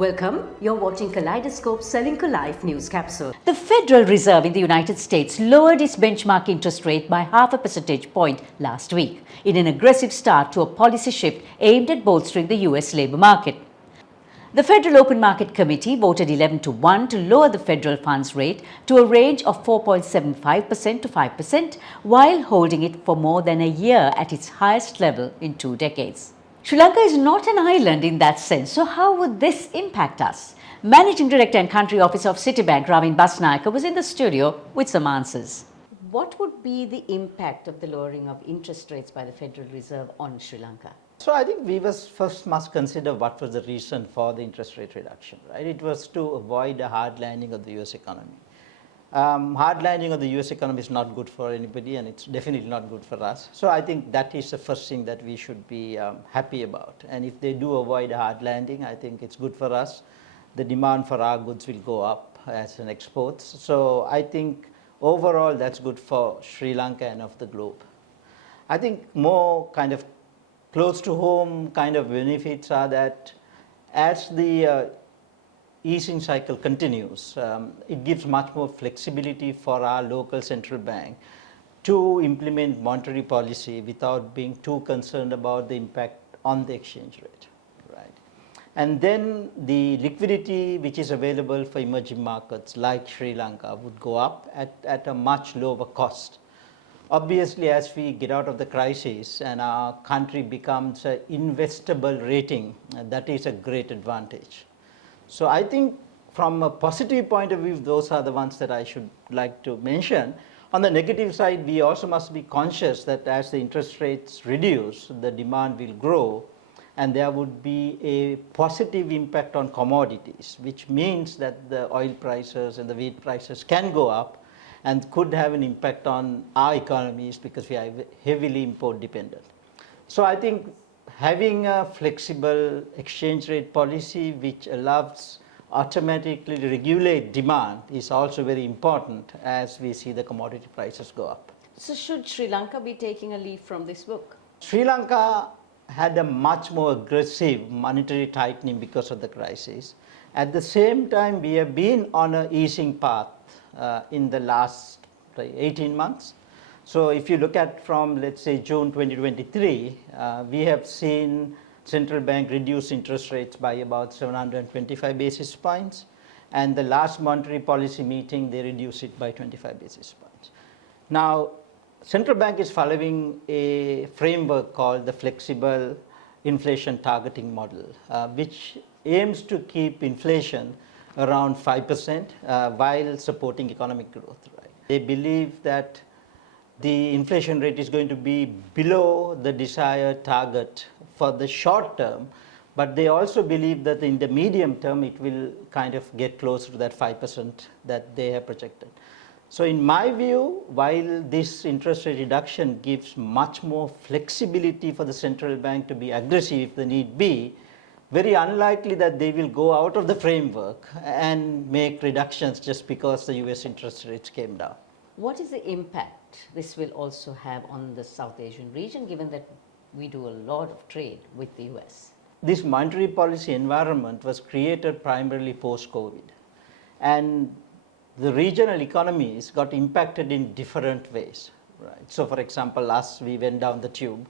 Welcome, you're watching Kaleidoscope Srilanka Live News Capsule. The Federal Reserve in the United States lowered its benchmark interest rate by half a percentage point last week in an aggressive start to a policy shift aimed at bolstering the US labor market. The Federal Open Market Committee voted 11-1 to lower the federal funds rate to a range of 4.75% to 5%, while holding it for more than a year at its highest level in 2 decades. Sri Lanka is not an island in that sense, so how would this impact us? Managing Director and Country Officer of Citibank, Ravin Basnayake, was in the studio with some answers. What would be the impact of the lowering of interest rates by the Federal Reserve on Sri Lanka? So I think we first must consider what was the reason for the interest rate reduction, right? It was to avoid a hard landing of the US economy. Hard landing of the US economy is not good for anybody, and it's definitely not good for us. So I think that is the first thing that we should be happy about. And if they do avoid a hard landing, I think it's good for us. The demand for our goods will go up as an exports. So I think overall that's good for Sri Lanka and of the globe. I think more kind of close to home kind of benefits are that as the easing cycle continues, it gives much more flexibility for our local central bank to implement monetary policy without being too concerned about the impact on the exchange rate, right? And then the liquidity which is available for emerging markets like Sri Lanka would go up at a much lower cost. Obviously, as we get out of the crisis and our country becomes an investable rating, that is a great advantage. So I think from a positive point of view, those are the ones that I should like to mention. On the negative side, we also must be conscious that as the interest rates reduce, the demand will grow, and there would be a positive impact on commodities, which means that the oil prices and the wheat prices can go up and could have an impact on our economies because we are heavily import dependent. So I think having a flexible exchange rate policy which allows automatically regulate demand is also very important as we see the commodity prices go up. So should Sri Lanka be taking a leaf from this book? Sri Lanka had a much more aggressive monetary tightening because of the crisis. At the same time, we have been on an easing path in the last 18 months. So if you look at from, let's say, June 2023, we have seen central bank reduce interest rates by about 725 basis points. And the last monetary policy meeting, they reduced it by 25 basis points. Now, central bank is following a framework called the flexible inflation targeting model, which aims to keep inflation around 5% while supporting economic growth. Right? They believe that the inflation rate is going to be below the desired target for the short term, but they also believe that in the medium term it will kind of get closer to that 5% that they have projected. So in my view, while this interest rate reduction gives much more flexibility for the central bank to be aggressive if the need be, very unlikely that they will go out of the framework and make reductions just because the US interest rates came down. What is the impact this will also have on the South Asian region, given that we do a lot of trade with the US? This monetary policy environment was created primarily post-COVID, and the regional economies got impacted in different ways. Right? So for example, last we went down the tube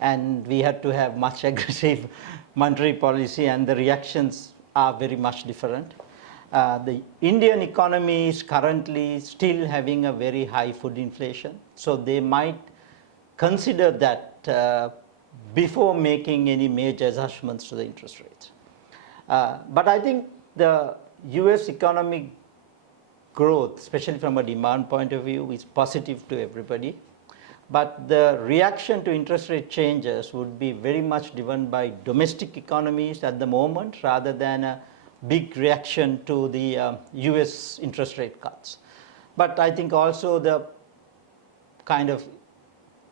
and we had to have much aggressive monetary policy, and the reactions are very much different. The Indian economy is currently still having a very high food inflation, so they might consider that before making any major adjustments to the interest rates. But I think the US economic growth, especially from a demand point of view, is positive to everybody. But the reaction to interest rate changes would be very much driven by domestic economies at the moment rather than a big reaction to the US interest rate cuts. But I think also the kind of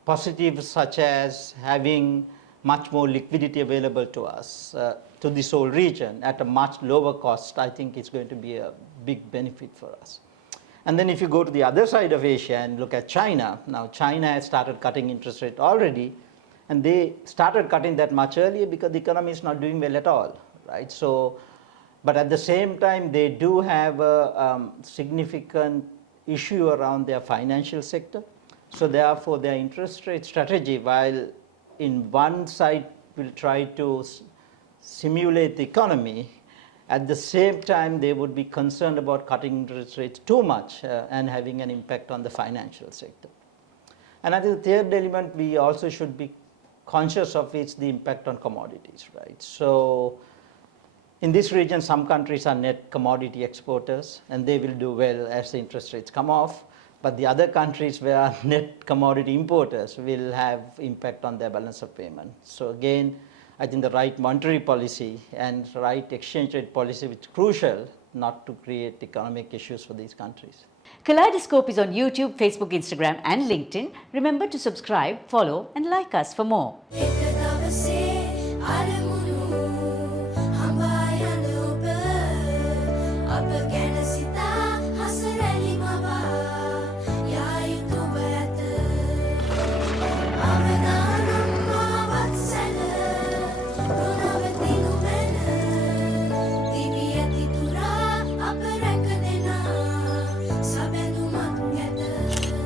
positives such as having much more liquidity available to us, to this whole region at a much lower cost, I think it's going to be a big benefit for us. And then if you go to the other side of Asia and look at China, now China has started cutting interest rate already, and they started cutting that much earlier because the economy is not doing well at all, right? So But at the same time, they do have a significant issue around their financial sector. So therefore, their interest rate strategy, while in one side will try to simulate the economy, at the same time they would be concerned about cutting interest rates too much and having an impact on the financial sector. And I think the third element we also should be conscious of is the impact on commodities, right? So in this region, some countries are net commodity exporters and they will do well as the interest rates come off. But the other countries where are net commodity importers will have impact on their balance of payment. So again, I think the right monetary policy and right exchange rate policy is crucial not to create economic issues for these countries. Kaleidoscope is on YouTube, Facebook, Instagram and LinkedIn. Remember to subscribe, follow and like us for more.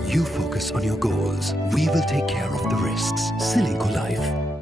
You focus on your goals. We will take care of the risks. Srilanka Life.